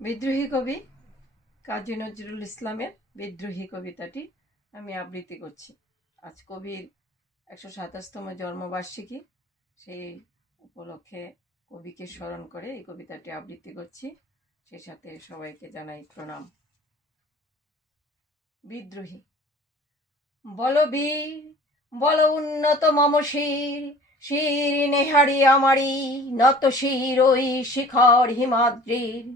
বিদ্রোহী কবি কাজী নজরুল ইসলামের বিদ্রোহী কবিতাটি আমি আবৃত্তি করছি। আজ কবির ১২৭তম জন্মবার্ষিকী, সেই উপলক্ষে কবিকে স্মরণ করে এই কবিতাটি আবৃত্তি করছি। সেই সাথে সবাইকে জানাই প্রণাম। বিদ্রোহী। বল বীর, বল উন্নত মম শির, শির নেহারি আমারি, নত শির ওই শিখর হিমাদ্রির।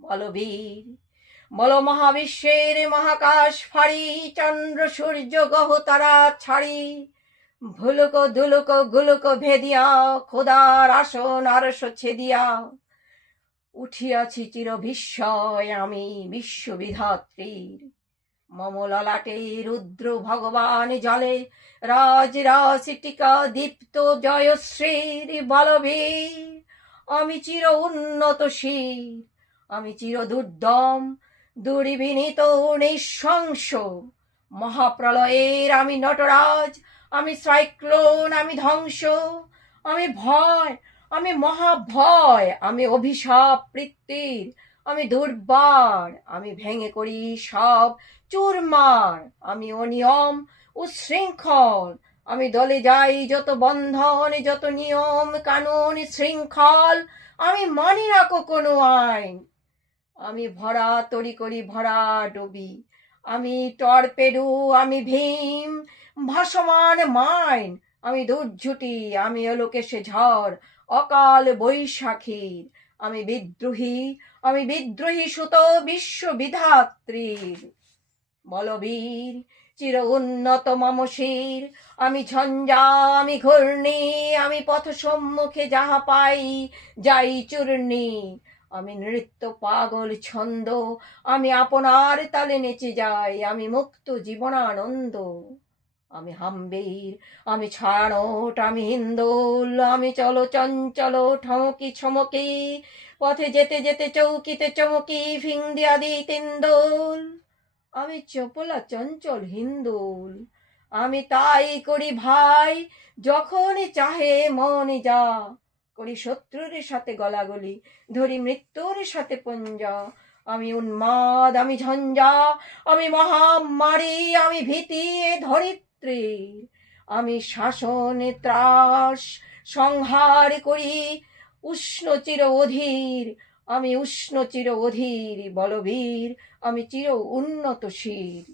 বল বীর, বল মহাবিশ্বের মহাকাশ ফাড়ি, চন্দ্র সূর্য গহ তারা ছাড়ি, ভুলুক দুলুক গুলুক ভেদিয়া, খোদার আসন আরশ ছেদিয়া, উঠিয়াছি চির বিস্ময় আমি বিশ্ববিধাত্রীর। মম ললাটে রুদ্র ভগবান জলে, রাজ রাশিটিকা দীপ্ত জয়শ্রীর। বলবীর, আমি চির উন্নত শির, আমি চির দুর্দম দুর্বিনীত নিঃশংস, মহাপ্রলয়ের আমি নটরাজ, আমি সাইক্লোন, আমি ধ্বংস, আমি ভয়, আমি মহাভয়, আমি অভিশাপ বৃত্তির, আমি দুর্বার, আমি ভেঙে করি সব চুরমার, আমি অনিয়ম উশৃঙ্খল, আমি দলে যাই যত বন্ধন, যত নিয়ম কানুন শৃঙ্খল, আমি মানি না কোনো আইন। আমি ভরা তরি করি ভরা ডুবি, আমি টর্পেডো, আমি ভীম, ভাসমান মাইন, আমি দুর্ঝুটি, আমি অলোকেশে ঝড়, অকাল বৈশাখীর। আমি বিদ্রোহী, আমি বিদ্রোহী সুত বিশ্ববিধাত্রীর। বলবীর, চির উন্নত মম শির, আমি ঝঞ্ঝা, আমি ঘূর্ণি, আমি পথ সম্মুখে যাহা পাই যাই চূর্ণি, আমি নৃত্য পাগল ছন্দ, আমি আপনার তালে নেচে যাই, আমি মুক্ত জীবনানন্দ। আমি হাম্বির, আমি ছায়ানট, আমি হিন্দোল, আমি চলো চঞ্চল ঠমকি ছমকি, পথে যেতে যেতে চৌকিতে চমকি ফিংদি আদি তিন্দোল। আমি চপলা চঞ্চল হিন্দোল, আমি তাই করি ভাই যখনই চাহে মন যা, করি শত্রুর সাথে গলাগলি, ধরি মৃত্যুর সাথে পঞ্জা। আমি উন্মাদ, আমি ঝঞ্ঝা, আমি মহামারী, আমি ভীতি এ ধরিত্রীর। আমি শাসন ত্রাস সংহার করি উষ্ণ চির অধীর, আমি উষ্ণ চির অধীর। বলবীর, আমি চির উন্নত শির।